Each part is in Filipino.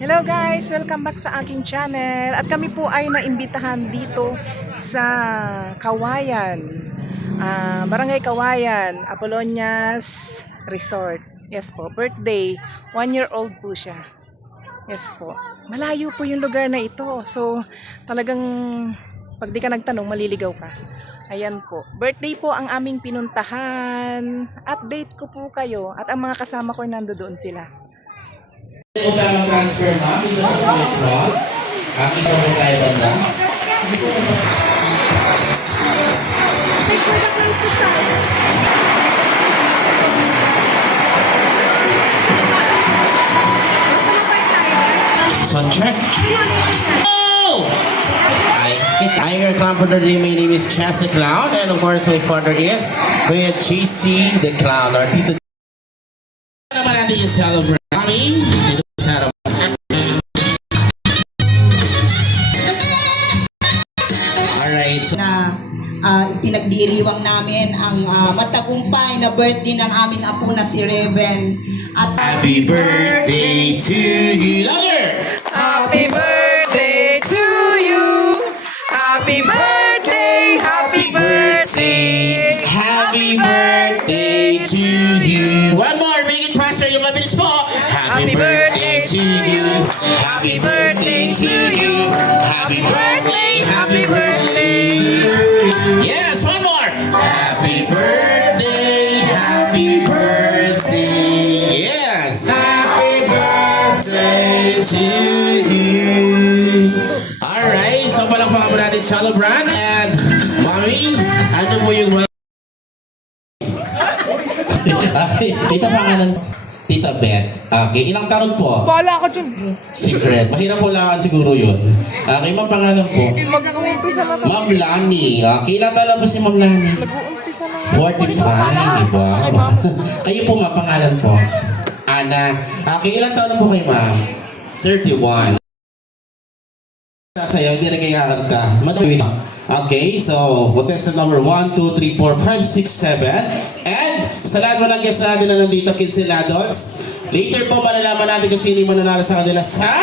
Hello guys! Welcome back sa aking channel. At kami po ay naimbitahan dito sa Kawayan. Barangay Kawayan, Apollonias Resort. Yes po, birthday. 1-year-old po siya. Yes po. Malayo po yung lugar na ito. So, talagang pag di ka nagtanong, maliligaw ka. Ayan po. Birthday po ang aming pinuntahan. Update ko po kayo. At ang mga kasama ko nandoon sila. Kung tayo mag-transfer na, dito na sa may cross. Isa po tayo banda. Sound check. Oh! I'm your clown for the day. My name is Chess the Clown. And of course, my father is Kuya JC the Clown. Or Tito. Naman natin yung celebrate. Alright. Na pinagdiriwang namin ang matagumpay na birthday ng aming apo na si Reven. At Happy birthday to you. Louder! Happy birthday to you. Happy birthday, happy birthday. Happy birthday to you. One more, make it faster. Yung mabilis po. Happy birthday to you. Happy birthday to you. Happy birthday, happy birthday. Yes, one more. Happy birthday, happy birthday. Yes. Happy birthday to you. Alright, so palakpakan mo natin sa Celebrant and Mami, ano po yung Tita pangalan Tita Beth. Okay, ilang taon po? Bala ka dyan. Secret. Mahirap hulaan siguro yun. Okay, ma'am pangalan po? Mag-uumpisa na. Ma'am Lani. Okay, ilang taon na po si Ma'am Lani? Mag-uumpisa na. 45, diba? Kayo po ma'am, pangalan po? Ana. Okay, ilang taon na po kayo ma'am? 31. Sasayaw, hindi na kayo kakanta. Madami. Okay, so contestant number 1, 2, 3, 4, 5, 6, 7. And sa lahat mo ng guests natin na nandito, kids and adults, later po malalaman natin kung sino yung mananalo sa kanila sa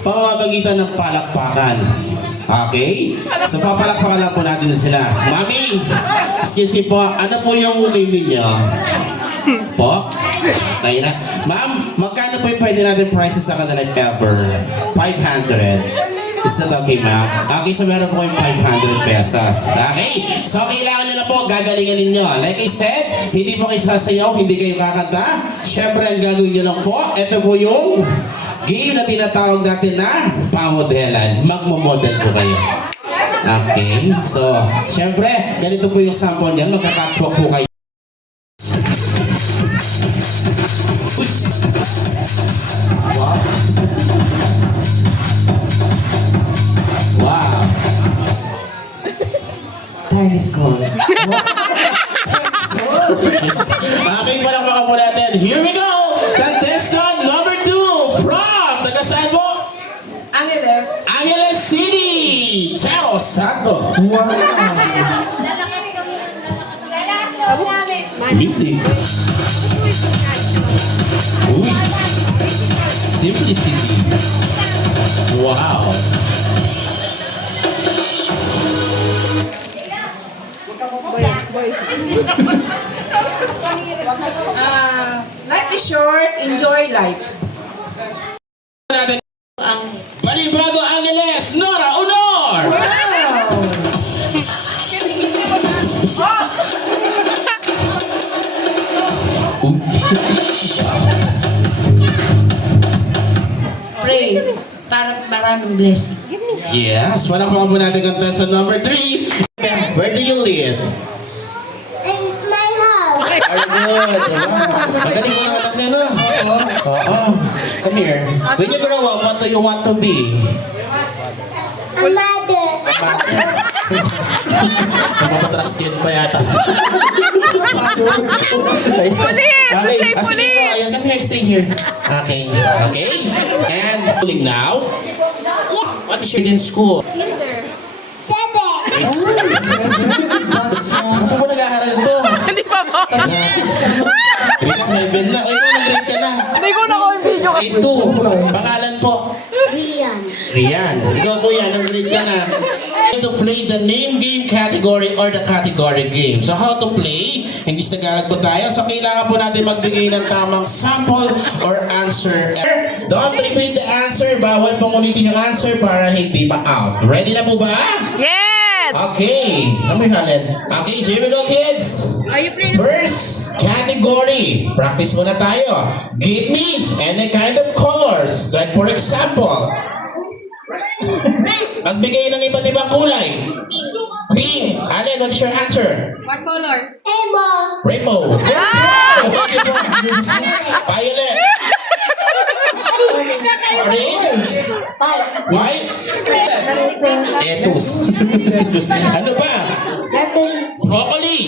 pamamagitan ng palakpakan. Okay? So papalakpakan lang po natin sila. Mami, excuse me po, ano po yung name ninyo? Po? Kaya na. Ma'am, magkano po yung pwede natin prices sa kanila ever? 500. Is that okay, ma'am? Okay, so meron po kayong 500 pesos. Okay? So, kailangan nyo na po, gagalingan ninyo. Like I said, hindi po kayo sasayaw, hindi kayo kakanta. Siyempre, ang gagawin nyo lang po, ito po yung game na tinatawag natin na pamodelan. Magmamodel po kayo. Okay? So, siyempre, ganito po yung sample niyan. Magkakatwalk po kayo. Wow. time is gone. Okay, palakpakan po natin. Here we go! Contestant number 2 from taga-saan po? Angeles City! Charo Santo. Wow! Music. Uy. Simplicity. Wow. Life is short, enjoy life. Balibago Angeles, Nora Honor! Pray para maraming blessing. Yes, palakpakan po natin contestant number 3. Where do you live? In my house. Very good. Magaling mo naman ang gano'n. Oo. Come here. When you grow up, what do you want to be? A mother. Mapatraskin pa yata. Police! Say police! Ayan, come here, stay here. Okay. Okay. And pulling now. Yes. What is your in school? 7. Saan po nag-aaral ito? Hindi pa ba? Grade 7 na. O, ikaw nag-grade ka na. Hindi ko na ko yung video kasi. Grade 2. Pangalan po? Rian. Rian. Ikaw kuya, anong grade ka na? To play the name game category or the category game. So how to play? English Tagalog po tayo. So kailangan po natin magbigay ng tamang sample or answer. Don't repeat the answer. Bawal pong ulitin yung answer para hindi ma-out. Ready na po ba? Yes! Okay. Kami halin. Okay, here we go kids. First category. Practice muna tayo. Give me any kind of colors. Like for example, magbigay ng iba't ibang kulay. Pink. Alin, what is your answer? What color? Emo. Rainbow. Violet. Orange. White. Etus. Ano pa? Natalie. Broccoli.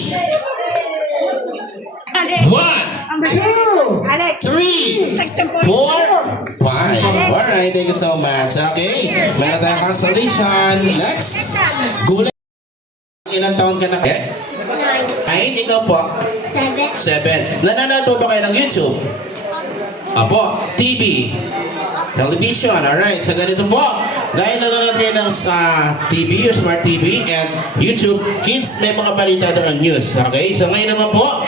1, 2, 3, 4, 5. Alright, thank you so much. Okay, meron tayong cancellation. Next. Gulay. Ilang taon ka na? Ay, ikaw po. 7. 7. Nanonood po ba kayo ng YouTube? Apo, TV. Television, alright. So ganito po. Dahil nanonood kayo ng TV or Smart TV and YouTube, kids, may mga balita doon news. Okay, so ngayon naman po,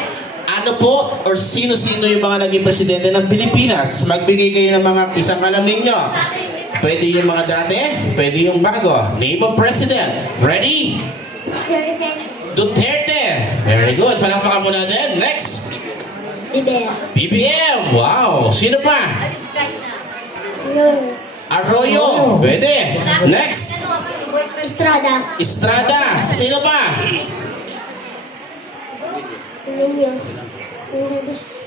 ano po or sino-sino yung mga naging presidente ng Pilipinas? Magbigay kayo ng mga isang alam ninyo. Pwede yung mga dati, pwede yung bago. Name of president. Ready? Duterte. Very good. Palakpakan mo natin. Next. Bibel. BBM. Wow. Sino pa? No. Arroyo. Pwede. Next. Estrada. Estrada. Sino pa? Minyo.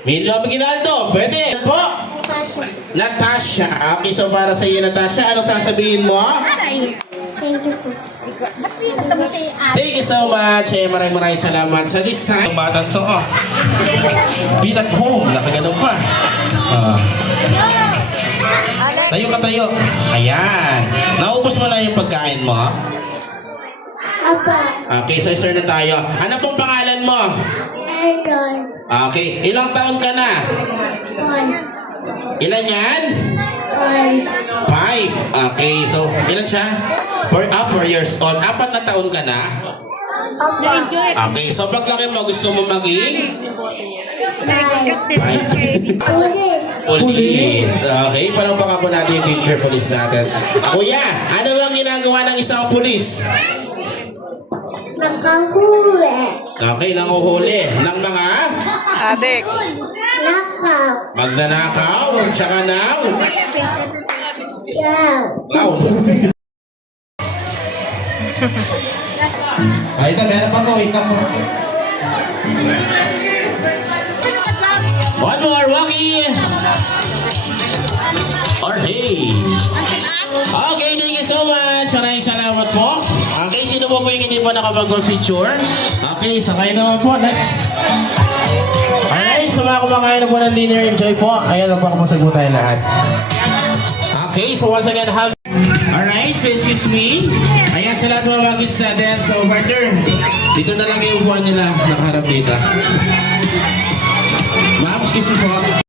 Milo Aguinaldo. Pwede. Po. Natasha. Okay, so para sa iyo, Natasha, anong sasabihin mo? Thank you po. Thank you so much. Maraming salamat sa this time. Batang to, oh. Feel at home. Nakaganon pa. Tayo ka tayo. Ayan. Naubos mo na yung pagkain mo? Apa. Okay, so sir na tayo. Ano pong pangalan mo? Elon. Okay. Ilang taon ka na? 1. Ilan yan? 1. 5. Okay, so ilan siya? 4 years old. 4 na taon ka na? Apa. Okay, so paglaki mo, gusto mo maging? 9. Ulit. Police. Okay, parang baka po natin yung picture police natin. Kuya, ano bang ginagawa ng isang police? Nakahuli. Okay, nanguhuli ng mga Adik. Nakaw. magnanakaw, tsaka ng Yaw. clown. Ay, ito, meron pa po. Ikaw po. One more, Waki. Or hey. Okay, thank you so much. Maraming salamat po. Okay, sino po yung hindi po nakapag-picture? Okay, so kayo naman po. Next. Alright, sa mga kumakain na po ng dinner, enjoy po. Ayan, magpakamusag po tayo lahat. Okay, so once again, have... Alright, so excuse me. Ayan, sa lahat ng mga kids natin. So, partner, dito na lang yung upuan nila nakaharap dito. Ma'am, excuse me po.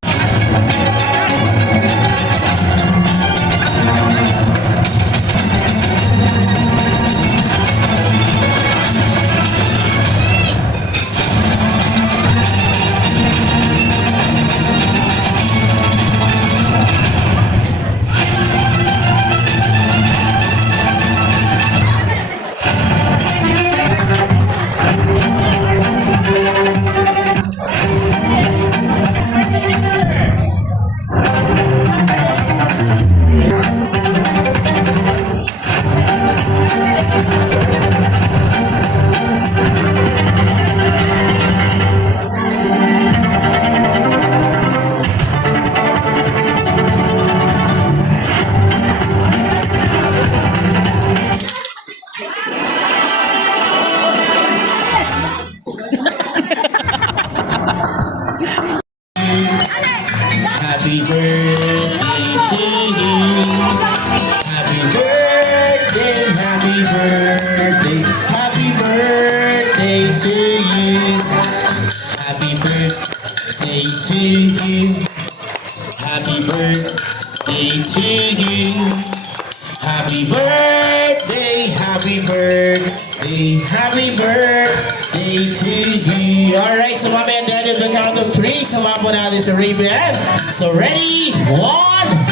Happy birthday to you. Happy birthday, happy birthday, happy birthday to you. Happy birthday to you. Happy birthday to you. Happy birthday, happy birthday, happy birthday to you. Alright, so mami and daddy, the count of 3, sama po natin sa ribbon. So ready? 1,